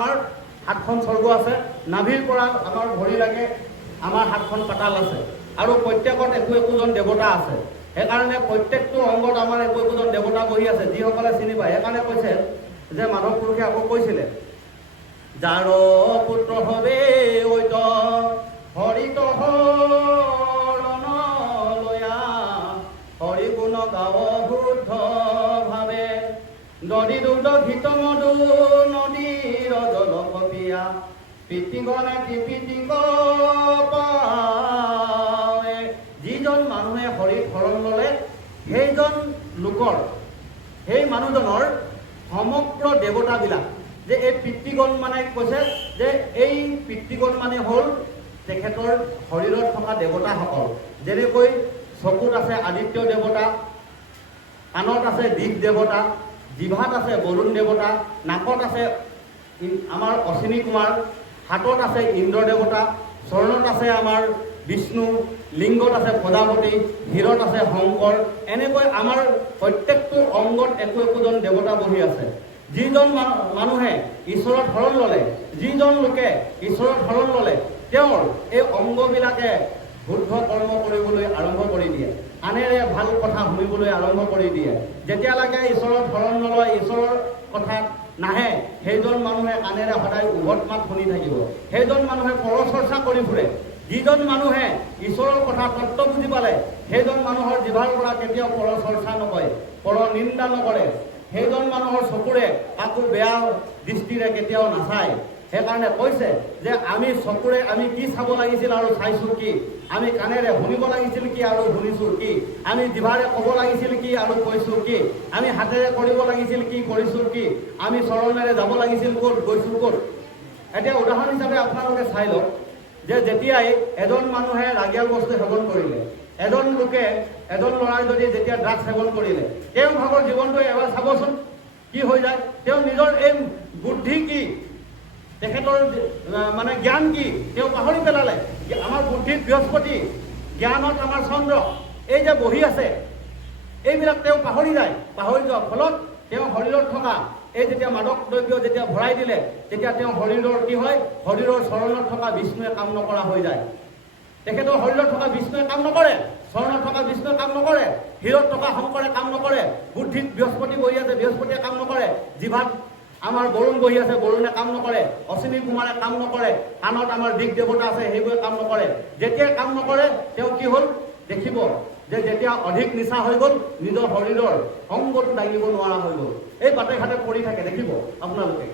আমাৰ হাতখন স্বৰ্গ আছে, নাভিৰ পৰা আমাৰ ভৰিলৈকে আমাৰ হাতখন পাতাল আছে, আৰু প্ৰত্যেকত একো একোজন দেৱতা আছে। সেইকাৰণে প্ৰত্যেকটো অংগত আমাৰ একো একোজন দেৱতা বহি আছে, যিসকলে চিনি পায়। সেইকাৰণে কৈছে যে মাধৱ পুৰুষে আকৌ কৈছিলে, যাৰ পুত্ৰ হবে ঐত হৰিত হৰণ লয়া, হৰি গুণ গাৱ শুদ্ধ ভাৱে, দৰি দুগ্ধ ঘৃত মধু নদীৰ জল কপিয়া, পিতৃগণে ত্ৰিপিটিক পাৱে। যিজন মানুহে হৰিত শৰণ ল'লে সেইজন লোকৰ, সেই মানুহজনৰ সমগ্ৰ দেৱতাবিলাক, যে এই পিতৃগণ মানে কৈছে যে এই পিতৃগণ মানে হ'ল তেখেতৰ শৰীৰত থকা দেৱতাসকল। যেনেকৈ চকুত আছে আদিত্য দেৱতা, কাণত আছে দিক দেৱতা, জিভাত আছে বৰুণ দেৱতা, নাকত আছে আমাৰ অশ্বিনী কুমাৰ, হাতত আছে ইন্দ্ৰ দেৱতা, চৰণত আছে আমাৰ বিষ্ণু, লিংগত আছে প্ৰজাপতি, শিৰত আছে শংকৰ। এনেকৈ আমাৰ প্ৰত্যেকটো অংগত একো একোজন দেৱতা বহি আছে। যিজন মানুহে ঈশ্বৰৰ শৰণ ল'লে, যিজন লোকে ঈশ্বৰৰ শৰণ ল'লে, তেওঁৰ এই অংগবিলাকে শুদ্ধ কৰ্ম কৰিবলৈ আৰম্ভ কৰি দিয়ে, আনেৰে ভাল কথা শুনিবলৈ আৰম্ভ কৰি দিয়ে। যেতিয়ালৈকে ঈশ্বৰৰ শৰণ নলয়, ঈশ্বৰৰ কথাত নাহে, সেইজন মানুহে কাণেৰে সদায় উভত মাত শুনি থাকিব। সেইজন মানুহে পৰচৰ্চা কৰি ফুৰে। যিজন মানুহে ঈশ্বৰৰ কথা তত্ত্ব বুজি পালে, সেইজন মানুহৰ জিভাৰ পৰা কেতিয়াও পৰচৰ্চা নকৰে, পৰ নিন্দা নকৰে। সেইজন মানুহৰ চকুৰে কাকো বেয়া দৃষ্টিৰে কেতিয়াও নাচায়। সেইকাৰণে কৈছে যে আমি চকুৰে আমি কি চাব লাগিছিল আৰু চাইছোঁ কি, আমি কাণেৰে শুনিব লাগিছিল কি আৰু শুনিছোঁ কি, আমি জিভাৰে ক'ব লাগিছিল কি আৰু কৈছোঁ কি, আমি হাতেৰে কৰিব লাগিছিল কি কৰিছোঁ কি, আমি চৰণেৰে যাব লাগিছিল ক'ত গৈছোঁ ক'ত। এতিয়া উদাহৰণ হিচাপে আপোনালোকে চাই লওক যে যেতিয়াই এজন মানুহে ৰাগিয়াল বস্তু সেৱন কৰিলে, এজন লোকে এজন ল'ৰাই যদি যেতিয়া ড্ৰাগছ সেৱন কৰিলে, তেওঁ ভাগৰ জীৱনটো এবাৰ চাবচোন কি হৈ যায়। তেওঁ নিজৰ এই বুদ্ধি কি, তেখেতৰ মানে জ্ঞান কি, তেওঁ পাহৰি পেলালে। আমাৰ বুদ্ধিত বৃহস্পতি, জ্ঞানত আমাৰ চন্দ্ৰ, এই যে বহি আছে, এইবিলাক তেওঁ পাহৰি যায়। পাহৰি যোৱাৰ ফলত তেওঁ শৰীৰত থকা এই যেতিয়া মাদক দ্ৰব্য যেতিয়া ভৰাই দিলে, তেতিয়া তেওঁ শৰীৰৰ কি হয়, শৰীৰৰ চৰণত থকা বিষ্ণুৱে কাম নকৰা হৈ যায়। তেখেতৰ শৰীৰত থকা বিষ্ণুৱে কাম নকৰে, চৰণত থকা বিষ্ণুৱে কাম নকৰে, শিৰত থকা শংকৰে কাম নকৰে, বুদ্ধিত বৃহস্পতি বহি আছে, বৃহস্পতিয়ে কাম নকৰে, জিভাত আমাৰ বৰুণ বহি আছে, বৰুণে কাম নকৰে, অশ্বিনী কুমাৰে কাম নকৰে, কাণত আমাৰ দিক দেৱতা আছে, সেইবোৰে কাম নকৰে। যেতিয়াই কাম নকৰে, তেওঁ কি হ'ল দেখিব যে যেতিয়া অধিক নিচা হৈ গ'ল, নিজৰ শৰীৰৰ অংগটো দাঙিব নোৱাৰা হৈ গ'ল। এই বাটে ঘাটে পৰি থাকে, দেখিব আপোনালোকে।